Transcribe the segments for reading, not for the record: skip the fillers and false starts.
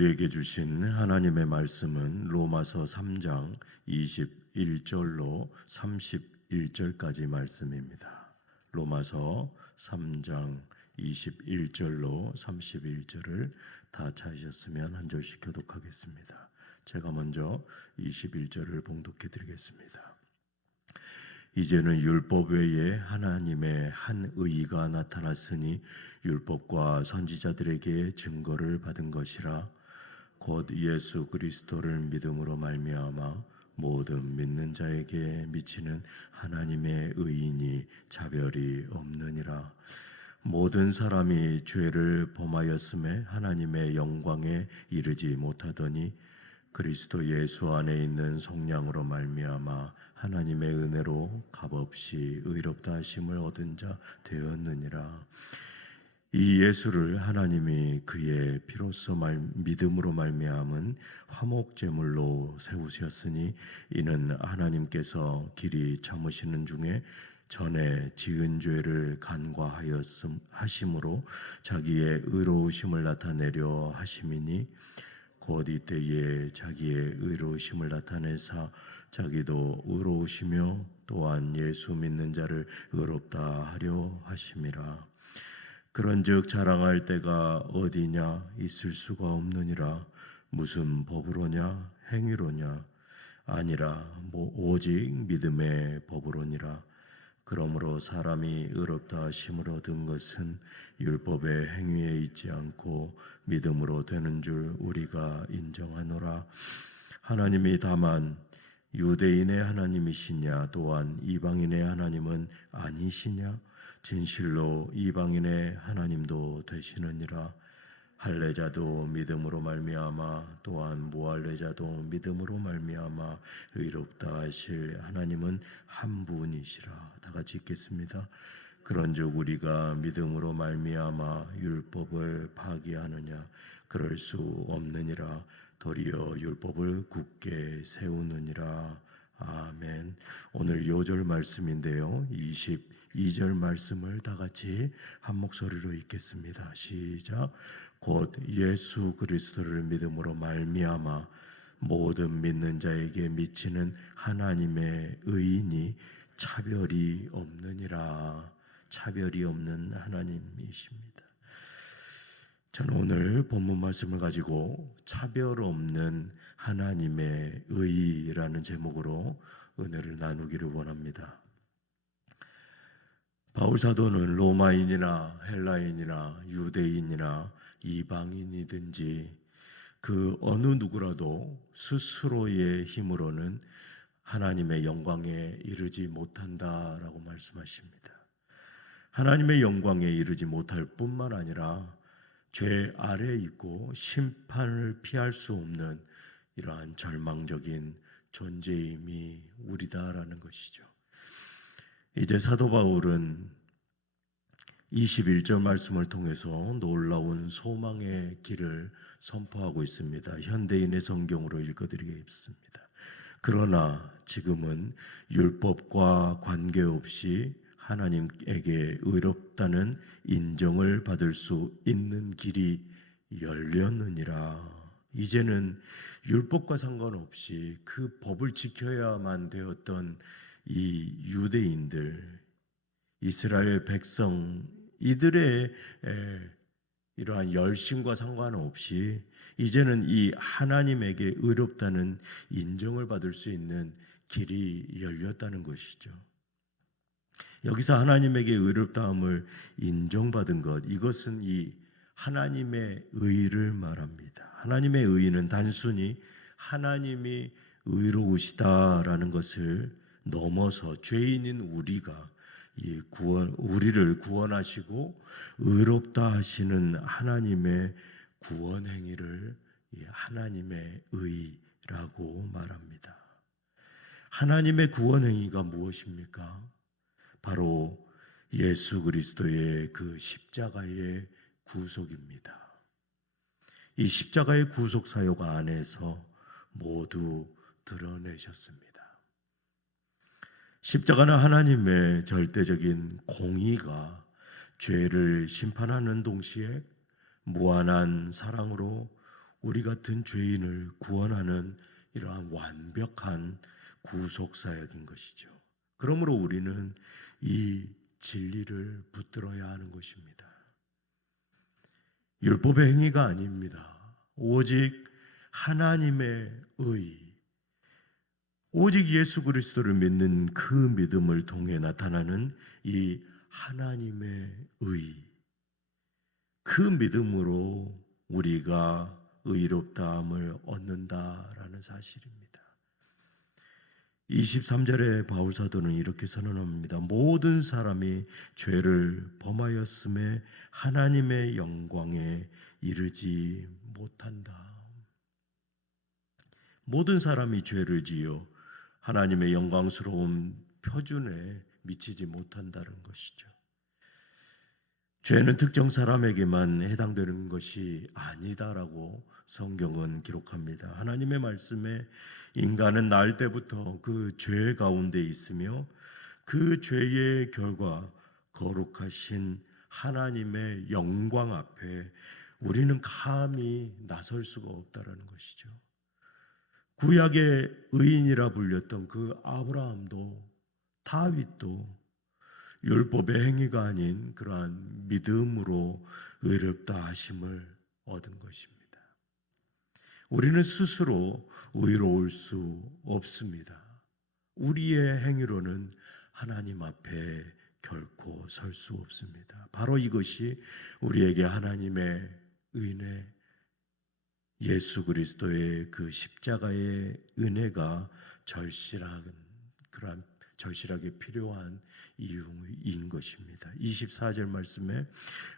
우리에게 주신 하나님의 말씀은 로마서 3장 21절로 31절까지 말씀입니다. 로마서 3장 21절로 31절을 다 찾으셨으면 한 절씩 교독하겠습니다. 제가 먼저 21절을 봉독해 드리겠습니다. 이제는 율법 외에 하나님의 한 의의가 나타났으니 율법과 선지자들에게 증거를 받은 것이라. 곧 예수 그리스도를 믿음으로 말미암아 모든 믿는 자에게 미치는 하나님의 의인이 차별이 없느니라. 모든 사람이 죄를 범하였음에 하나님의 영광에 이르지 못하더니 그리스도 예수 안에 있는 성령으로 말미암아 하나님의 은혜로 값없이 의롭다 하심을 얻은 자 되었느니라. 이 예수를 하나님이 그의 피로써 믿음으로 말미암은 화목제물로 세우셨으니 이는 하나님께서 길이 참으시는 중에 전에 지은 죄를 간과하심으로 자기의 의로우심을 나타내려 하심이니 곧 이때에 자기의 의로우심을 나타내사 자기도 의로우시며 또한 예수 믿는 자를 의롭다 하려 하심이라. 그런즉 자랑할 때가 어디냐? 있을 수가 없느니라. 무슨 법으로냐? 행위로냐? 아니라 오직 믿음의 법으로니라. 그러므로 사람이 의롭다 하심을 얻은 것은 율법의 행위에 있지 않고 믿음으로 되는 줄 우리가 인정하노라. 하나님이 다만 유대인의 하나님이시냐 또한 이방인의 하나님은 아니시냐? 진실로 이방인의 하나님도 되시느니라. 할례자도 믿음으로 말미암아 또한 무할례자도 믿음으로 말미암아 의롭다 하실 하나님은 한 분이시라. 다 같이 읽겠습니다. 그런즉 우리가 믿음으로 말미암아 율법을 파기하느냐? 그럴 수 없느니라. 도리어 율법을 굳게 세우느니라. 아멘. 오늘 요절 말씀인데요. 22절 말씀을 다 같이 한 목소리로 읽겠습니다. 시작. 곧 예수 그리스도를 믿음으로 말미암아 모든 믿는 자에게 미치는 하나님의 의인이 차별이 없느니라. 차별이 없는 하나님이십니다. 저는 오늘 본문 말씀을 가지고 차별 없는 하나님의 의의라는 제목으로 은혜를 나누기를 원합니다. 바울 사도는 로마인이나 헬라인이나 유대인이나 이방인이든지 그 어느 누구라도 스스로의 힘으로는 하나님의 영광에 이르지 못한다라고 말씀하십니다. 하나님의 영광에 이르지 못할 뿐만 아니라 죄 아래에 있고 심판을 피할 수 없는 이러한 절망적인 존재임이 우리다라는 것이죠. 이제 사도 바울은 21절 말씀을 통해서 놀라운 소망의 길을 선포하고 있습니다. 현대인의 성경으로 읽어드리겠습니다. 그러나 지금은 율법과 관계없이 하나님에게 의롭다는 인정을 받을 수 있는 길이 열렸느니라. 이제는 율법과 상관없이 그 법을 지켜야만 되었던 이 유대인들, 이스라엘 백성, 이들의 이러한 열심과 상관없이 이제는 이 하나님에게 의롭다는 인정을 받을 수 있는 길이 열렸다는 것이죠. 여기서 하나님에게 의롭다함을 인정받은 것, 이것은 이 하나님의 의를 말합니다. 하나님의 의는 단순히 하나님이 의로우시다라는 것을 넘어서 죄인인 우리가 우리를 구원하시고 의롭다 하시는 하나님의 구원 행위를 하나님의 의라고 말합니다. 하나님의 구원 행위가 무엇입니까? 바로 예수 그리스도의 그 십자가의 구속입니다. 이 십자가의 구속 사역 안에서 모두 드러내셨습니다. 십자가는 하나님의 절대적인 공의가 죄를 심판하는 동시에 무한한 사랑으로 우리 같은 죄인을 구원하는 이러한 완벽한 구속 사역인 것이죠. 그러므로 우리는 이 진리를 붙들어야 하는 것입니다. 율법의 행위가 아닙니다. 오직 하나님의 의, 오직 예수 그리스도를 믿는 그 믿음을 통해 나타나는 이 하나님의 의, 그 믿음으로 우리가 의롭다함을 얻는다라는 사실입니다. 23절에 바울 사도는 이렇게 선언합니다. 모든 사람이 죄를 범하였음에 하나님의 영광에 이르지 못한다. 모든 사람이 죄를 지어 하나님의 영광스러운 표준에 미치지 못한다는 것이죠. 죄는 특정 사람에게만 해당되는 것이 아니다라고 성경은 기록합니다. 하나님의 말씀에 인간은 날 때부터 그 죄 가운데 있으며 그 죄의 결과 거룩하신 하나님의 영광 앞에 우리는 감히 나설 수가 없다라는 것이죠. 구약의 의인이라 불렸던 그 아브라함도 다윗도 율법의 행위가 아닌 그러한 믿음으로 의롭다 하심을 얻은 것입니다. 우리는 스스로 의로울 수 없습니다. 우리의 행위로는 하나님 앞에 결코 설 수 없습니다. 바로 이것이 우리에게 하나님의 은혜, 예수 그리스도의 그 십자가의 은혜가 절실하게 필요한 이유인 것입니다. 24절 말씀에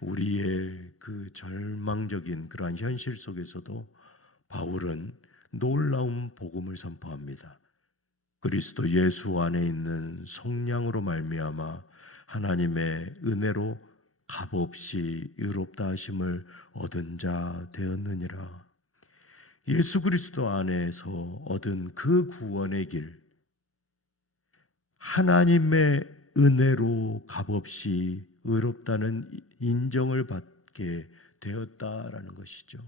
우리의 그 절망적인 그러한 현실 속에서도 바울은 놀라운 복음을 선포합니다. 그리스도 예수 안에 있는 속량으로 말미암아 하나님의 은혜로 값없이 의롭다 하심을 얻은 자 되었느니라. 예수 그리스도 안에서 얻은 그 구원의 길, 하나님의 은혜로 값없이 의롭다는 인정을 받게 되었다라는 것이죠.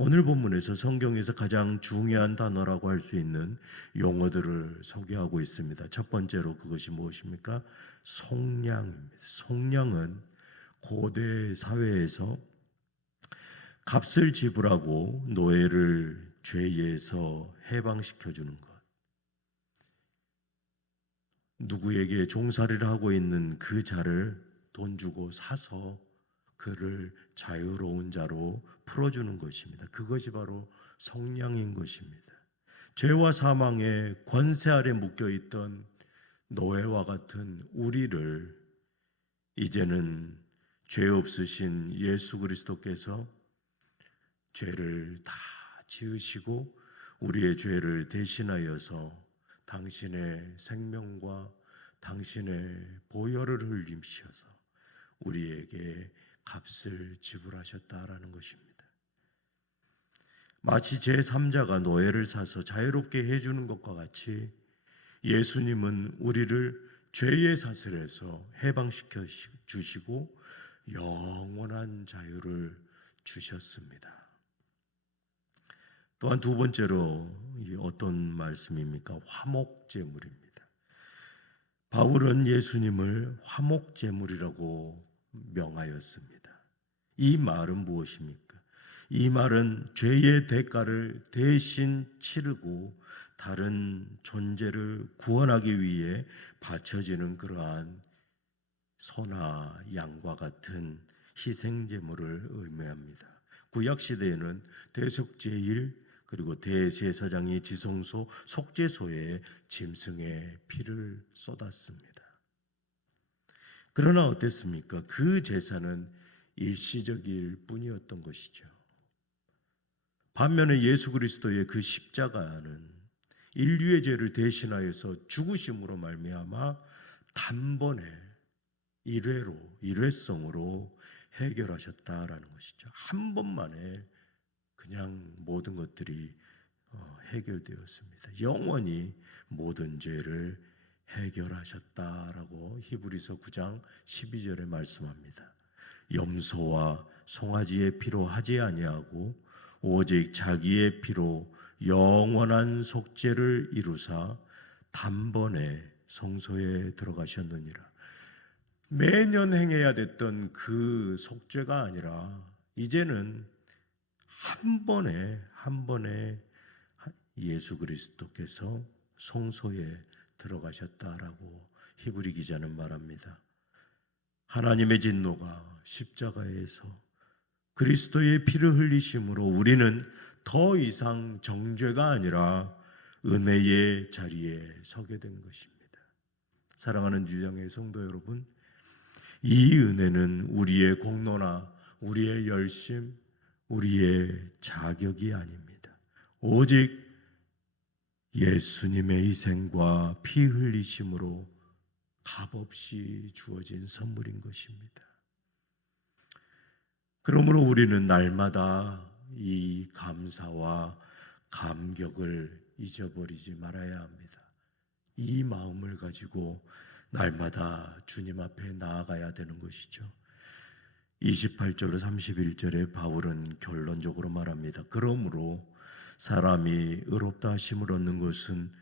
오늘 본문에서 성경에서 가장 중요한 단어라고 할 수 있는 용어들을 소개하고 있습니다. 첫 번째로 그것이 무엇입니까? 속량입니다. 속량은 고대 사회에서 값을 지불하고 노예를 죄에서 해방시켜주는 것. 누구에게 종살이를 하고 있는 그 자를 돈 주고 사서 그를 자유로운 자로 풀어주는 것입니다. 그것이 바로 속량인 것입니다. 죄와 사망의 권세 아래 묶여있던 노예와 같은 우리를 이제는 죄 없으신 예수 그리스도께서 죄를 다 지으시고 우리의 죄를 대신하여서 당신의 생명과 당신의 보혈을 흘리셔서 우리에게 값을 지불하셨다라는 것입니다. 마치 제3자가 노예를 사서 자유롭게 해주는 것과 같이 예수님은 우리를 죄의 사슬에서 해방시켜 주시고 영원한 자유를 주셨습니다. 또한 두 번째로 어떤 말씀입니까? 화목제물입니다. 바울은 예수님을 화목제물이라고 명하였습니다. 이 말은 무엇입니까? 이 말은 죄의 대가를 대신 치르고 다른 존재를 구원하기 위해 바쳐지는 그러한 소나 양과 같은 희생제물을 의미합니다. 구약시대에는 대속제일 그리고 대제사장이 지성소 속죄소에 짐승의 피를 쏟았습니다. 그러나 어땠습니까? 그 제사는 일시적일 뿐이었던 것이죠. 반면에 예수 그리스도의 그 십자가는 인류의 죄를 대신하여서 죽으심으로 말미암아 단번에 일회성으로 해결하셨다라는 것이죠. 한 번만에 그냥 모든 것들이 해결되었습니다. 영원히 모든 죄를 해결하셨다라고 히브리서 9장 12절에 말씀합니다. 염소와 송아지의 피로 하지 아니하고 오직 자기의 피로 영원한 속죄를 이루사 단번에 성소에 들어가셨느니라. 매년 행해야 됐던 그 속죄가 아니라 이제는 한 번에 예수 그리스도께서 성소에 들어가셨다라고 히브리 기자는 말합니다. 하나님의 진노가 십자가에서 그리스도의 피를 흘리심으로 우리는 더 이상 정죄가 아니라 은혜의 자리에 서게 된 것입니다. 사랑하는 유정의 성도 여러분, 이 은혜는 우리의 공로나 우리의 열심, 우리의 자격이 아닙니다. 오직 예수님의 희생과 피 흘리심으로 값없이 주어진 선물인 것입니다. 그러므로 우리는 날마다 이 감사와 감격을 잊어버리지 말아야 합니다. 이 마음을 가지고 날마다 주님 앞에 나아가야 되는 것이죠. 28절로 31절에 바울은 결론적으로 말합니다. 그러므로 사람이 의롭다 하심을 얻는 것은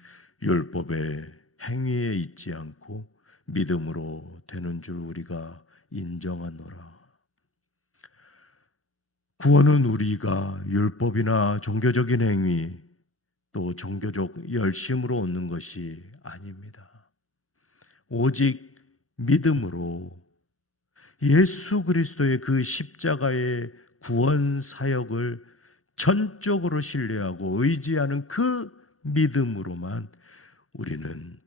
율법의 행위에 있지 않고 믿음으로 되는 줄 우리가 인정하노라. 구원은 우리가 율법이나 종교적인 행위 또 종교적 열심으로 얻는 것이 아닙니다. 오직 믿음으로 예수 그리스도의 그 십자가의 구원 사역을 전적으로 신뢰하고 의지하는 그 믿음으로만 우리는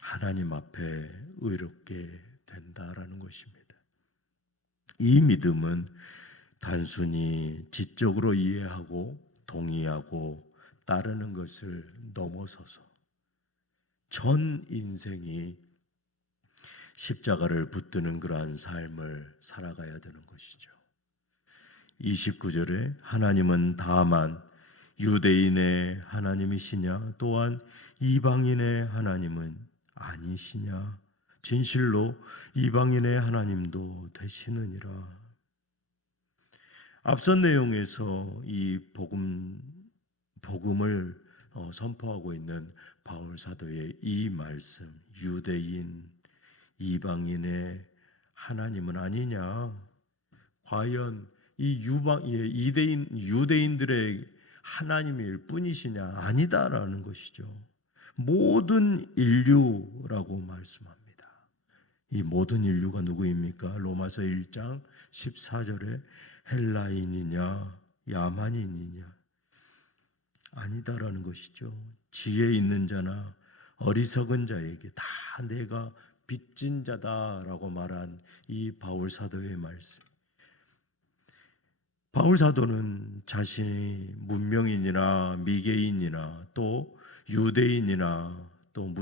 하나님 앞에 의롭게 된다라는 것입니다. 이 믿음은 단순히 지적으로 이해하고 동의하고 따르는 것을 넘어서서 전 인생이 십자가를 붙드는 그러한 삶을 살아가야 되는 것이죠. 29절에 하나님은 다만 유대인의 하나님이시냐 또한 이방인의 하나님은 아니시냐 진실로 이방인의 하나님도 되시느니라. 앞선 내용에서 이 복음을 선포하고 있는 바울 사도의 이 말씀, 유대인, 이방인의 하나님은 아니냐? 과연 이 유대인들의 하나님일 뿐이시냐? 아니다라는 것이죠. 모든 인류라고 말씀합니다. 이 모든 인류가 누구입니까? 로마서 1장 14절에 헬라인이냐 야만인이냐 아니다라는 것이죠. 지혜 있는 자나 어리석은 자에게 다 내가 빚진 자다라고 말한 이 바울 사도의 말씀. 바울 사도는 자신이 문명인이나 미개인이나 또 유대인이나 또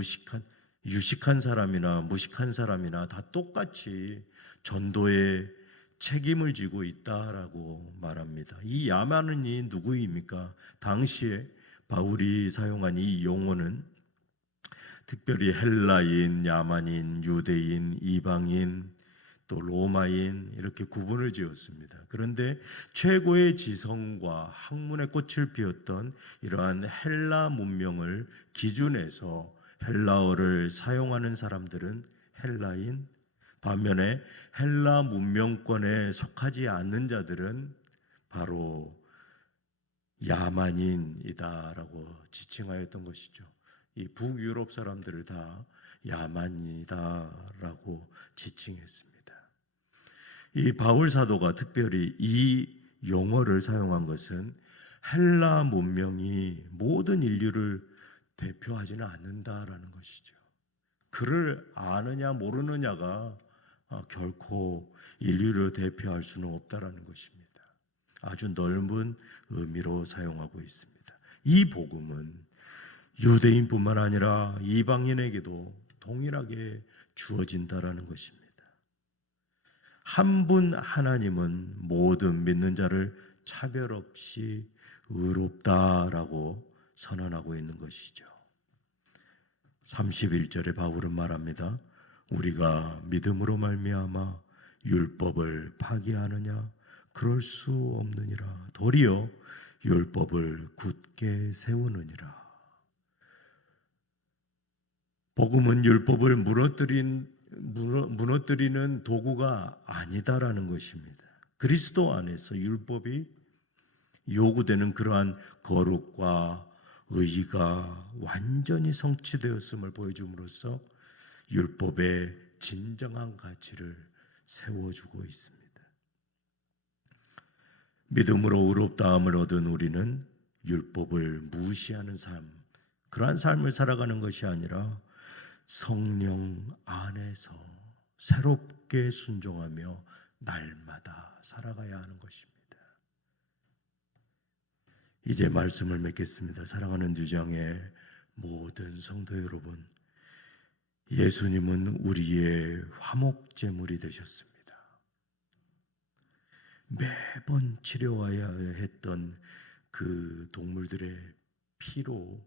유식한 사람이나 무식한 사람이나 다 똑같이 전도에 책임을 지고 있다라고 말합니다. 이 야만인이 누구입니까? 당시에 바울이 사용한 이 용어는 특별히 헬라인, 야만인, 유대인, 이방인, 또 로마인 이렇게 구분을 지었습니다. 그런데 최고의 지성과 학문의 꽃을 피웠던 이러한 헬라 문명을 기준해서 헬라어를 사용하는 사람들은 헬라인, 반면에 헬라 문명권에 속하지 않는 자들은 바로 야만인이다라고 지칭하였던 것이죠. 이 북유럽 사람들을 다 야만이다라고 지칭했습니다. 이 바울 사도가 특별히 이 용어를 사용한 것은 헬라 문명이 모든 인류를 대표하지는 않는다라는 것이죠. 그를 아느냐 모르느냐가 결코 인류를 대표할 수는 없다라는 것입니다. 아주 넓은 의미로 사용하고 있습니다. 이 복음은 유대인뿐만 아니라 이방인에게도 동일하게 주어진다라는 것입니다. 한 분 하나님은 모든 믿는 자를 차별 없이 의롭다라고 선언하고 있는 것이죠. 31절에 바울은 말합니다. 우리가 믿음으로 말미암아 율법을 파기하느냐 그럴 수 없느니라. 도리어 율법을 굳게 세우느니라. 복음은 율법을 무너뜨리는 도구가 아니다라는 것입니다. 그리스도 안에서 율법이 요구되는 그러한 거룩과 의의가 완전히 성취되었음을 보여줌으로써 율법의 진정한 가치를 세워주고 있습니다. 믿음으로 의롭다함을 얻은 우리는 율법을 무시하는 삶, 그러한 삶을 살아가는 것이 아니라 성령 안에서 새롭게 순종하며 날마다 살아가야 하는 것입니다. 이제 말씀을 맺겠습니다. 사랑하는 주장의 모든 성도 여러분, 예수님은 우리의 화목제물이 되셨습니다. 매번 치료해야 했던 그 동물들의 피로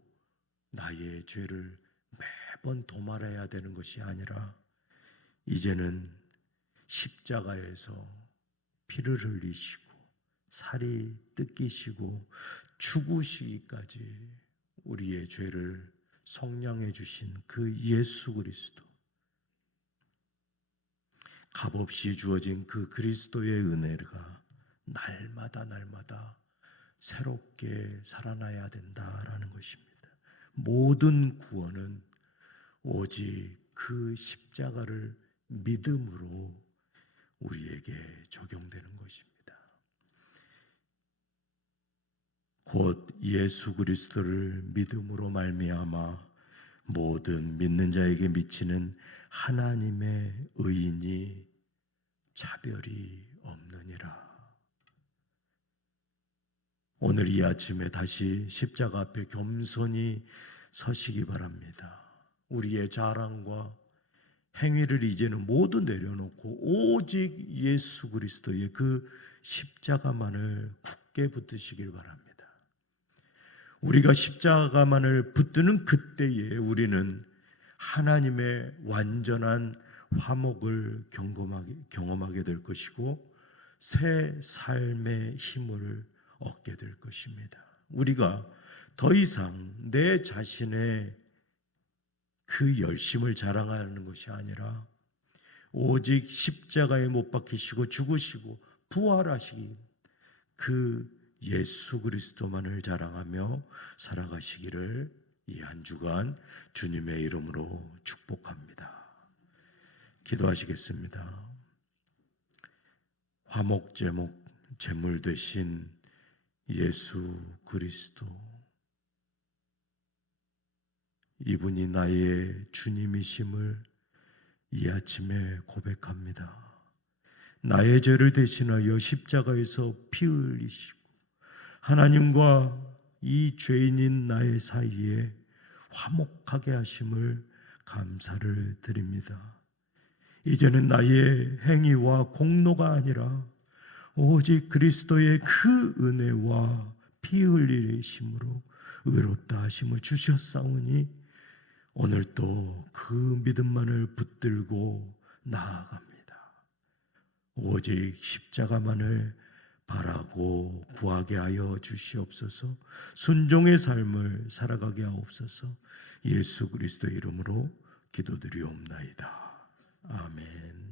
나의 죄를 매번 도말해야 되는 것이 아니라 이제는 십자가에서 피를 흘리시고 살이 뜯기시고 죽으시기까지 우리의 죄를 속량해 주신 그 예수 그리스도, 값없이 주어진 그 그리스도의 은혜가 날마다 새롭게 살아나야 된다라는 것입니다. 모든 구원은 오직 그 십자가를 믿음으로 우리에게 적용되는 것입니다. 곧 예수 그리스도를 믿음으로 말미암아 모든 믿는 자에게 미치는 하나님의 의인이 차별이 없느니라. 오늘 이 아침에 다시 십자가 앞에 겸손히 서시기 바랍니다. 우리의 자랑과 행위를 이제는 모두 내려놓고 오직 예수 그리스도의 그 십자가만을 굳게 붙드시길 바랍니다. 우리가 십자가만을 붙드는 그때에 우리는 하나님의 완전한 화목을 경험하게 될 것이고 새 삶의 힘을 얻게 될 것입니다. 우리가 더 이상 내 자신의 그 열심을 자랑하는 것이 아니라 오직 십자가에 못 박히시고 죽으시고 부활하신 그 예수 그리스도만을 자랑하며 살아가시기를 이 한 주간 주님의 이름으로 축복합니다. 기도하시겠습니다. 화목제목 제물 되신 예수 그리스도, 이분이 나의 주님이심을 이 아침에 고백합니다. 나의 죄를 대신하여 십자가에서 피 흘리시고 하나님과 이 죄인인 나의 사이에 화목하게 하심을 감사를 드립니다. 이제는 나의 행위와 공로가 아니라 오직 그리스도의 그 은혜와 피 흘리심으로 의롭다 하심을 주셨사오니 오늘 또 그 믿음만을 붙들고 나아갑니다. 오직 십자가만을 바라고 구하게 하여 주시옵소서. 순종의 삶을 살아가게 하옵소서. 예수 그리스도 이름으로 기도드리옵나이다. 아멘.